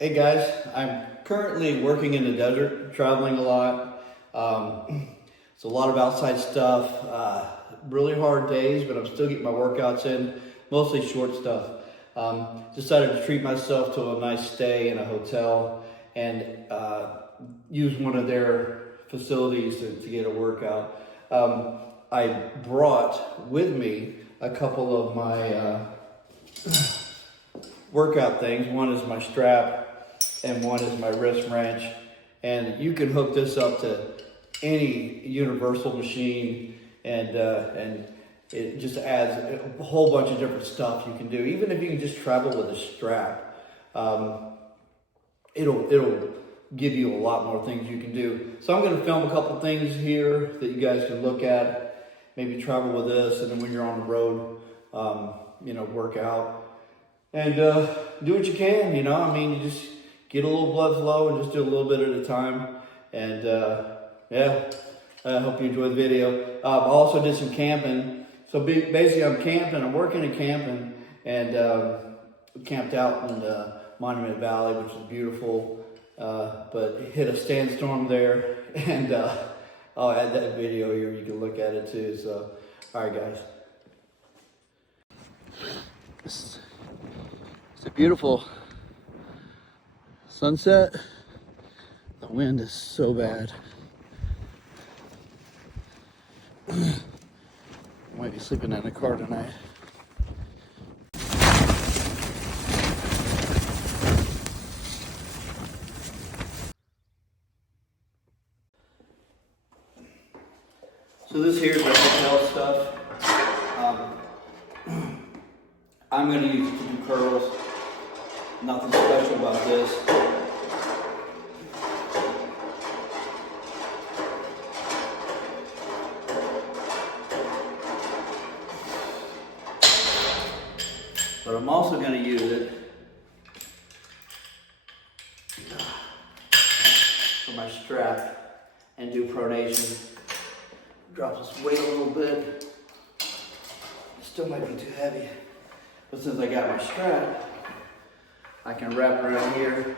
Hey guys, I'm currently working in the desert, traveling a lot. It's a lot of outside stuff, really hard days, but I'm still getting my workouts in, mostly short stuff. Decided to treat myself to a nice stay in a hotel and use one of their facilities to get a workout. I brought with me a couple of my workout things. One is my strap and one is my wrist wrench, and you can hook this up to any universal machine, and it just adds a whole bunch of different stuff you can do. Even if you can just travel with a strap, it'll give you a lot more things you can do. So I'm going to film a couple things here that you guys can look at, maybe travel with this, and then when you're on the road, work out. And do what you can, you just get a little blood flow and just do a little bit at a time. And I hope you enjoy the video. I also did some camping. So basically I'm camping, I'm working and camping, and camped out in Monument Valley, which is beautiful, but hit a sandstorm there, and I'll add that video here, you can look at it too. So, all right guys. It's a beautiful sunset. The wind is so bad. Might be sleeping in a car tonight. So this here is the hotel stuff. I'm going to use it to do curls. Nothing special about this. But I'm also going to use it for my strap and do pronation. Drop this weight a little bit. Still might be too heavy. But since I got my strap, I can wrap around here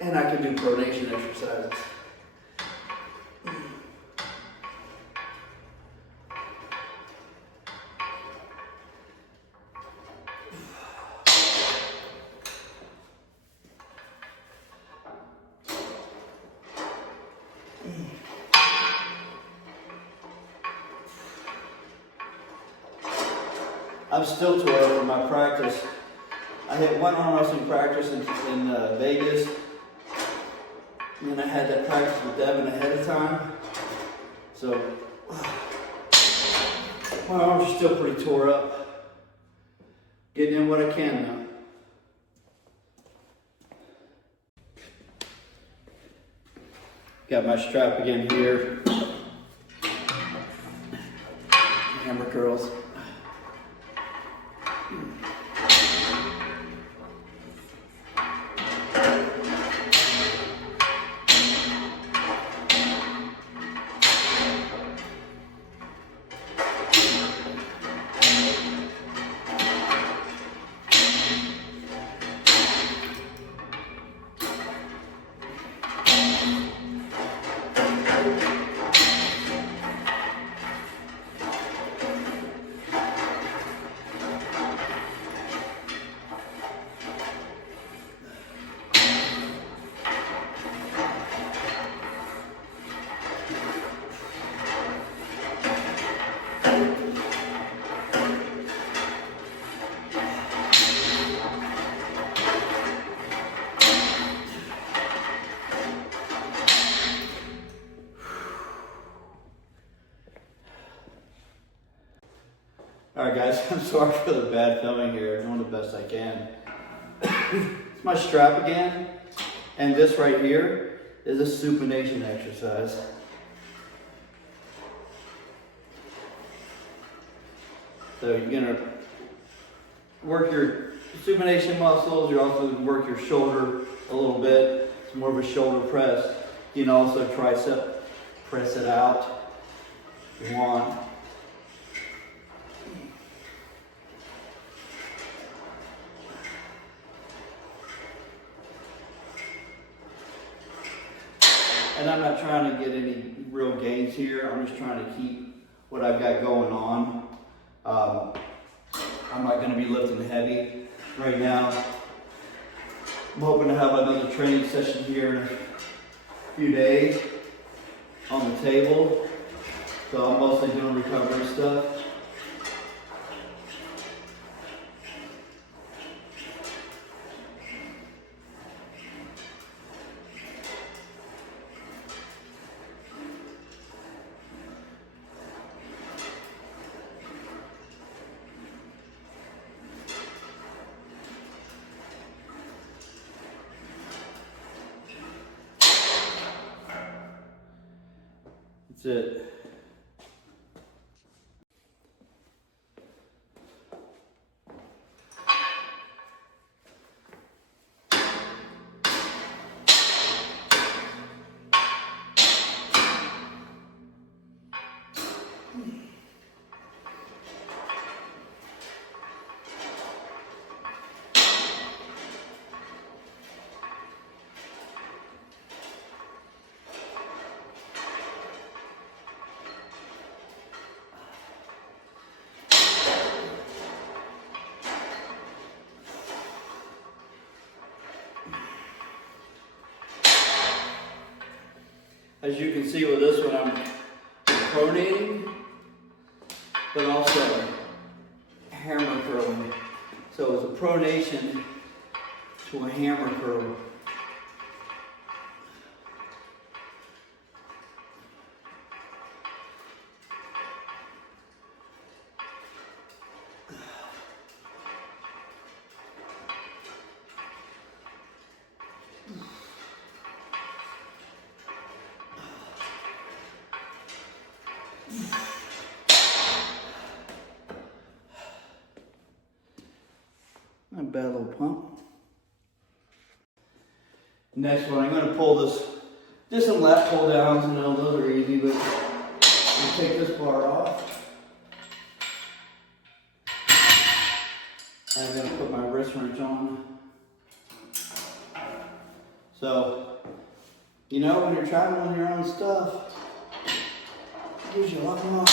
and I can do pronation exercises. I'm still tore from my practice. I had one arm wrestling practice in Vegas, and then I had that practice with Devin ahead of time. So my arms are still pretty tore up. Getting in what I can now. Got my strap again here. Hammer curls. Alright guys, I'm sorry for the bad filming here. I'm doing the best I can. It's my strap again, and this right here is a supination exercise. So you're gonna work your supination muscles, you also work your shoulder a little bit. It's more of a shoulder press. You can also tricep press it out if you want. And I'm not trying to get any real gains here. I'm just trying to keep what I've got going on. I'm not going to be lifting heavy right now. I'm hoping to have another training session here in a few days on the table. So I'm mostly doing recovery stuff. That's it. As you can see with this one, I'm pronating, but also hammer curling. So it's a pronation to a hammer curl. Not a bad little pump. Next one, I'm going to pull this, just some lat pull downs, and those are easy, but I'll take this bar off. And I'm going to put my wrist wrench on. So, you know, when you're traveling your own stuff, it gives you a lot more.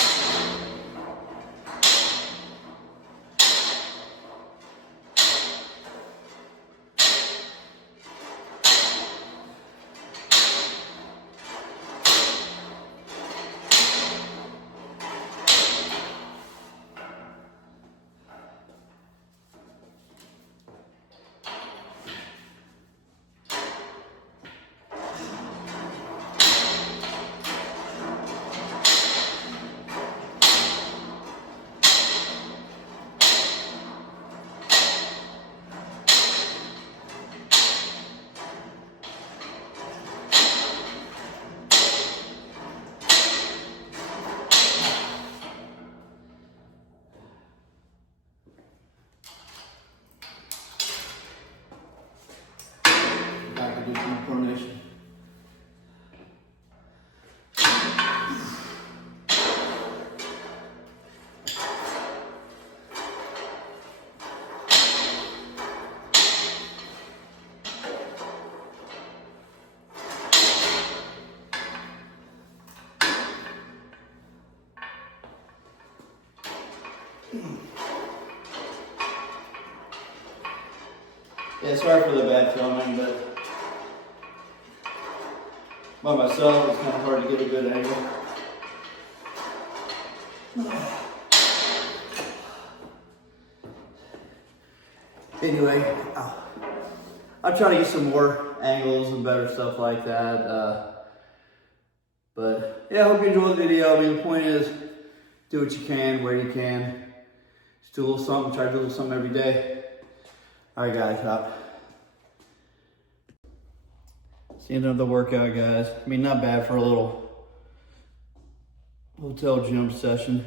Do some pronation. Yeah, sorry for the bad filming, but by myself, it's kind of hard to get a good angle. Anyway, I'll try to get some more angles and better stuff like that. But yeah, I hope you enjoyed the video. I mean, the point is, do what you can, where you can. Just do a little something, try to do a little something every day. All right, guys, out. It's the end of the workout, guys. I mean, not bad for a little hotel gym session.